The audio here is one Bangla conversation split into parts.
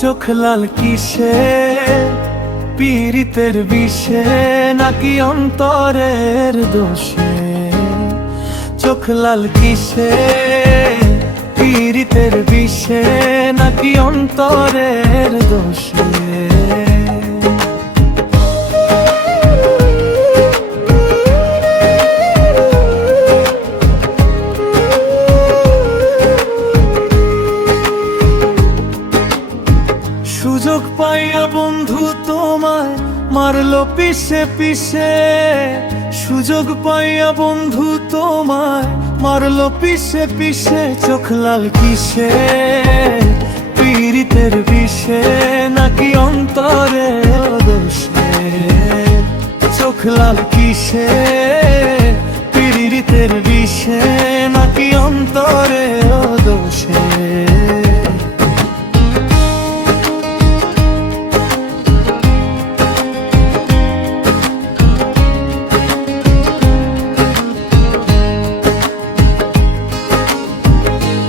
চোখ লাল কিসে, পীড়িতের বিষে নাকি অন্তরের দোষে? চোখ লাল কিসে, পীড়িতের বিষে নাকি অন্তরের দোষে? সুযোগ পাইয়া বন্ধু তোমায় মারলো পিছে পিছে, সুযোগ পাইয়া বন্ধু তোমায় মারলো পিছে পিছে। চোখ লাল কিসে, পীড়িতের বিষে নাকি অন্তরের দোষে? চোখ লাল কিসে, পীড়িতের বিষে নাকি অন্তরের দোষে?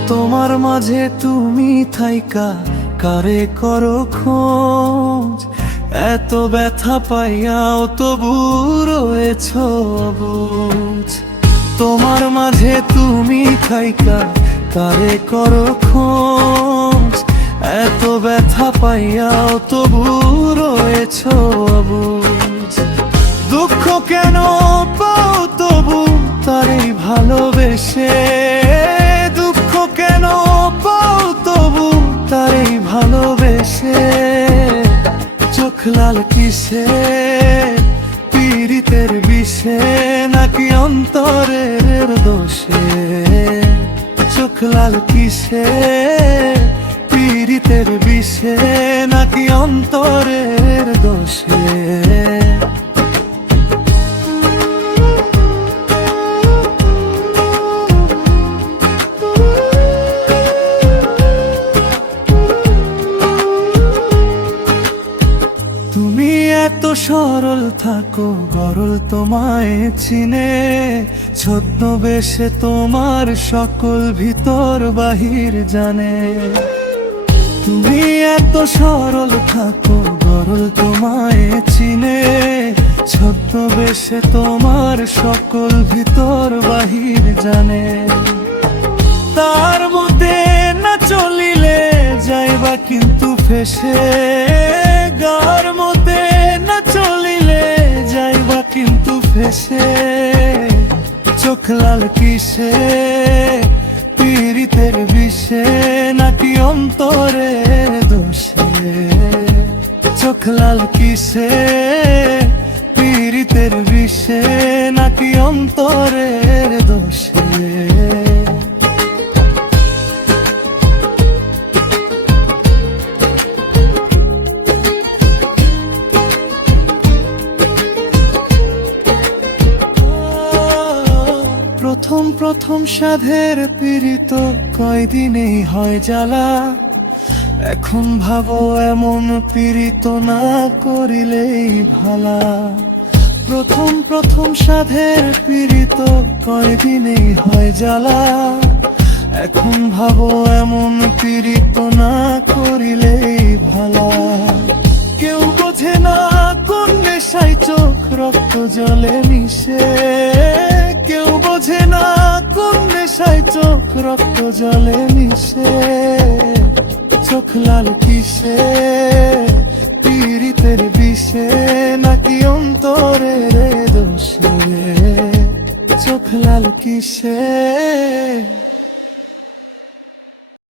তোমার মাঝে তুমি থাইকা কারে করো খোঁজ? এত ব্যথা পাইয়াও তবু রয়েছ অবুঝ। তোমার মাঝে তুমি থাইকা কারে করো খোঁজ? এত ব্যথা পাইয়াও তবু রয়েছ অবুঝ। দুঃখ কেন পাও তবু তারই ভালোবেসে? দুঃখ কেন পাও তবু তারই ভালোবেসে? চোখ লাল কিসে, পীড়িতের বিষে নাকি অন্তরের দোষে? চোখ লাল কিসে, পীড়িতের বিষে নাকি অন্তরের দোষে? তুমি এত সরল থাকো গরল তোমায় চিনে, ছদ্মবেশে তোমার সকল ভিতর বাহির জানে। তুমি এত সরল থাকো গরল তোমায় চিনে, ছদ্মবেশে তোমার সকল ভিতর বাহির জানে। তার মধ্যে না চলিলে যাইবা কিন্তু ফেসে, গার মধ্যে না চলিলে যাইবা কিন্তু ফেসে। চোখ লাল কিসে, পীড়িতের বিষে নাকি অন্তরের দোষে? চোখ লাল কিসে, পীড়িতের বিষে নাকি অন্তরের দোষে? প্রথম প্রথম সাধের পীড়িত কয়দিনেই হয় জ্বালা, এখন ভাবো এমন পীড়িত না করিলেই ভালা। প্রথম প্রথম সাধের পীড়িত কয়দিনেই হয় জ্বালা, এখন ভাবো এমন পীড়িত না করিলেই ভালা। কেউ বোঝে না কোন নেশায় চোখ রক্ত জলে মিশে, কেউ বোঝে না কোন নেশায় চোখ রক্ত জলে মিশে। চোখ লাল কিসে, পীড়িতের বিষে নাকি অন্তরের দোষে? চোখ লাল কিসে?